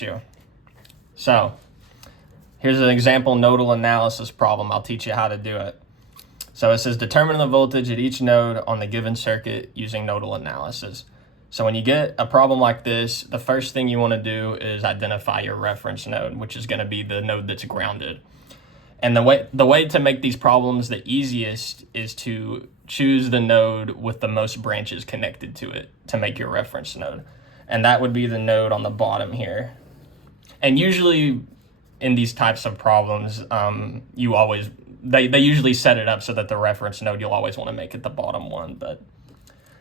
you. So here's an example nodal analysis problem. I'll teach you how to do it. So it says determine the voltage at each node on the given circuit using nodal analysis. So when you get a problem like this, the first thing you want to do is identify your reference node, which is going to be the node that's grounded. And the way to make these problems the easiest is to choose the node with the most branches connected to it to make your reference node. And that would be the node on the bottom here. And usually in these types of problems, they usually set it up so that the reference node, you'll always want to make it the bottom one. But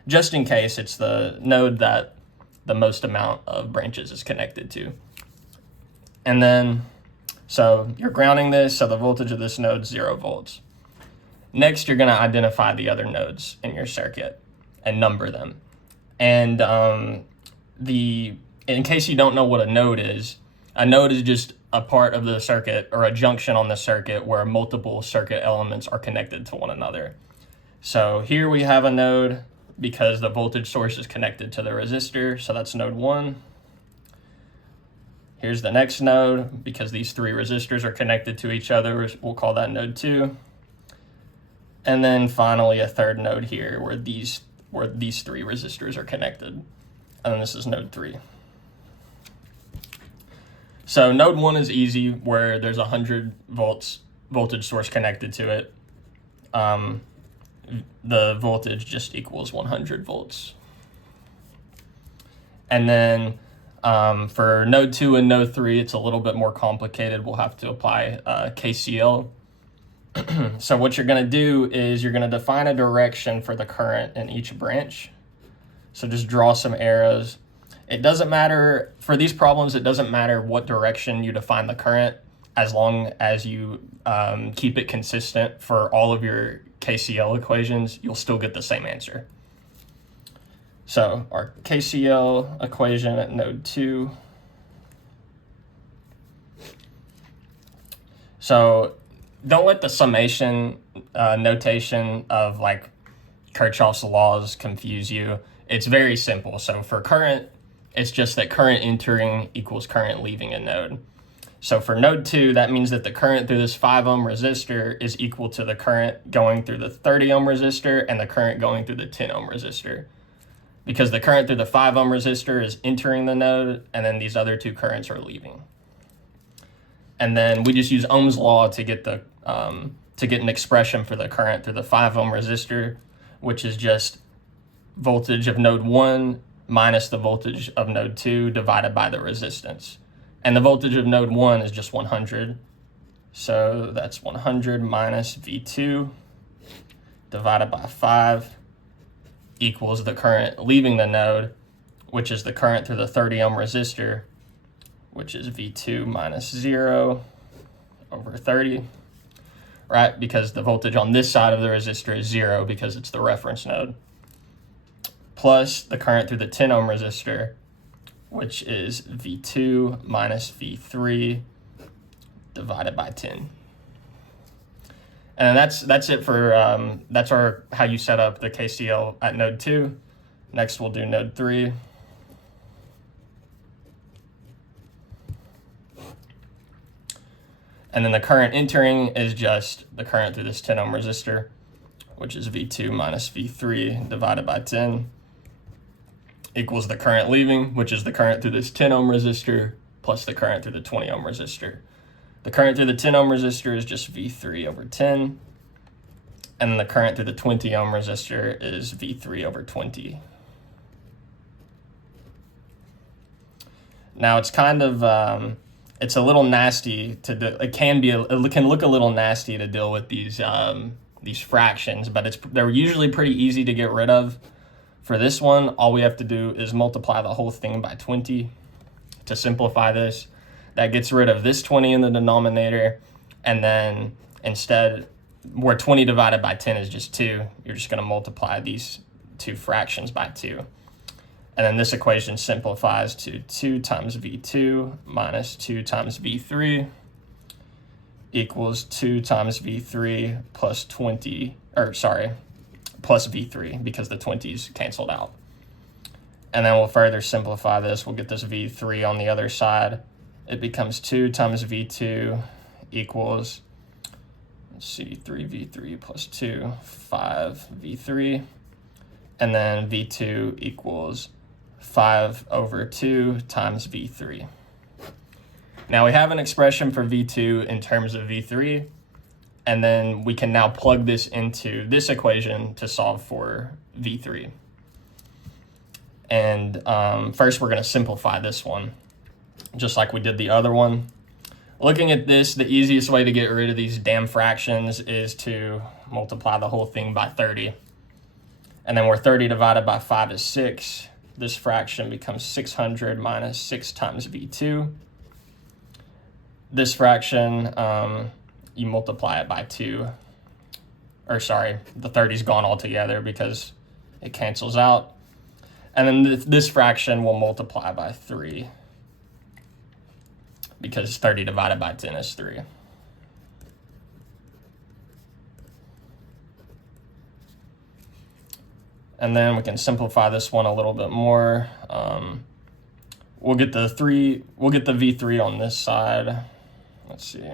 just in case, it's the node that the most amount of branches is connected to. And then, so you're grounding this, so the voltage of this node is 0 volts. Next, you're going to identify the other nodes in your circuit and number them. And in case you don't know what a node is just a part of the circuit or a junction on the circuit where multiple circuit elements are connected to one another. So here we have a node because the voltage source is connected to the resistor, so that's node 1. Here's the next node because these 3 resistors are connected to each other. We'll call that node 2. And then finally a third node here where these 3 resistors are connected. And then this is node 3. So node 1 is easy where there's 100 volts voltage source connected to it. The voltage just equals 100 volts. And then for node 2 and node 3, it's a little bit more complicated. We'll have to apply KCL. So what you're going to do is you're going to define a direction for the current in each branch. So just draw some arrows. It doesn't matter, for these problems, it doesn't matter what direction you define the current as long as you keep it consistent for all of your KCL equations, you'll still get the same answer. So our KCL equation at node 2. So don't let the summation notation of like Kirchhoff's laws confuse you. It's very simple. So for current, it's just that current entering equals current leaving a node. So for node 2, that means that the current through this 5 ohm resistor is equal to the current going through the 30 ohm resistor and the current going through the 10 ohm resistor. Because the current through the 5 ohm resistor is entering the node, and then these other 2 currents are leaving. And then we just use Ohm's law to get an expression for the current through the 5 ohm resistor, which is just voltage of node 1 minus the voltage of node 2 divided by the resistance. And the voltage of node 1 is just 100. So that's 100 minus V2 divided by 5 equals the current leaving the node, which is the current through the 30 ohm resistor, which is V2 minus 0 over 30, right? Because the voltage on this side of the resistor is 0 because it's the reference node, plus the current through the 10 ohm resistor, which is V2 minus V3 divided by 10. And that's it for, that's how you set up the KCL at node 2. Next, we'll do node 3. And then the current entering is just the current through this 10 ohm resistor, which is V2 minus V3 divided by 10, equals the current leaving, which is the current through this 10 ohm resistor plus the current through the 20 ohm resistor. The current through the 10 ohm resistor is just V3 over 10, and then the current through the 20 ohm resistor is V3 over 20. Now it's kind of, it's a little nasty to do, it can look a little nasty to deal with these fractions, but they're usually pretty easy to get rid of. For this one, all we have to do is multiply the whole thing by 20 to simplify this. That gets rid of this 20 in the denominator, and then instead, where 20 divided by 10 is just 2, you're just going to multiply these 2 fractions by 2. And then this equation simplifies to 2 times V2 minus 2 times V3 equals 2 times V3 plus plus V3 because the 20's canceled out. And then we'll further simplify this. We'll get this V3 on the other side. It becomes 2 times V2 equals, let's see, 3V3 plus 2, 5V3. And then V2 equals 5 over 2 times V3. Now we have an expression for V2 in terms of V3, and then we can now plug this into this equation to solve for V3. And first we're going to simplify this one, just like we did the other one. Looking at this, the easiest way to get rid of these damn fractions is to multiply the whole thing by 30. And then where 30 divided by 5 is 6, this fraction becomes 600 minus 6 times V2. This fraction, you multiply it by 2. Or sorry, the 30's gone altogether because it cancels out. And then this fraction will multiply by 3 because 30 divided by 10 is 3. And then we can simplify this one a little bit more. We'll get the V3 on this side. Let's see.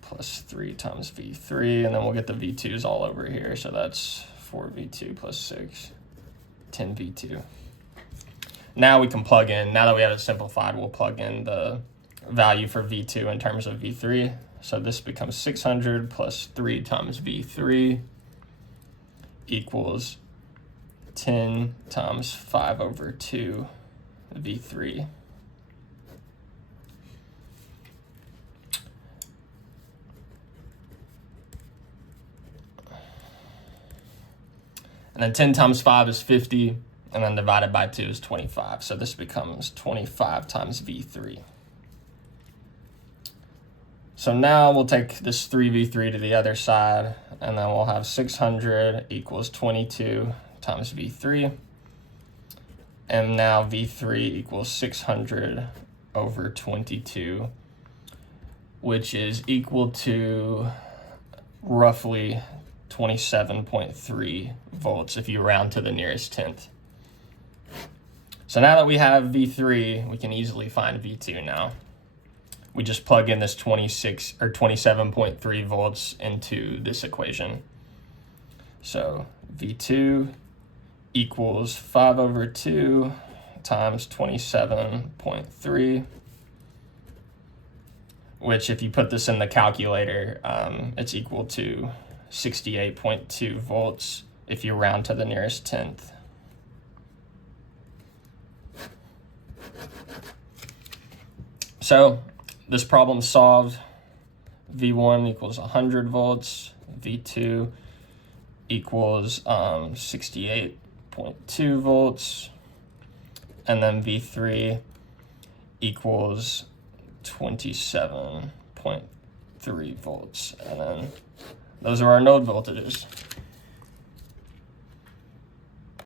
Plus 3 times V3, and then we'll get the V2s all over here. So that's 4V2 plus 6, 10V2. Now we can plug in, now that we have it simplified, we'll plug in the value for V2 in terms of V3. So this becomes 600 plus 3 times V3 equals 10 times 5 over 2 V3. And then 10 times 5 is 50, and then divided by 2 is 25. So this becomes 25 times V3. So now we'll take this 3V3 to the other side, and then we'll have 600 equals 22 times V3. And now V3 equals 600 over 22, which is equal to roughly 27.3 volts if you round to the nearest tenth. So now that we have V3, we can easily find V2 now. We just plug in this 27.3 volts into this equation. So V2 equals 5 over 2 times 27.3, which if you put this in the calculator, it's equal to 68.2 volts if you round to the nearest tenth. So this problem solved. V1 equals 100 volts, V2 equals 68.2 volts, and then V3 equals 27.3 volts. And then those are our node voltages.